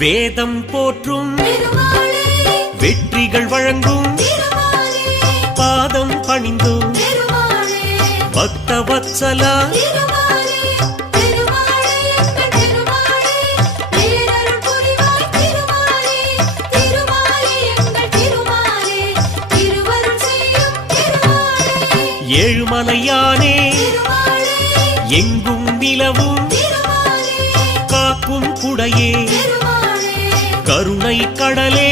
வேதம் போற்றும் வெற்றிகள் வழங்கும் பாதம் பணிந்தோம் பக்த வத்சலா ஏழுமலையானே எங்கும் நிலவும் காக்கும் குடையே கருணை கடலே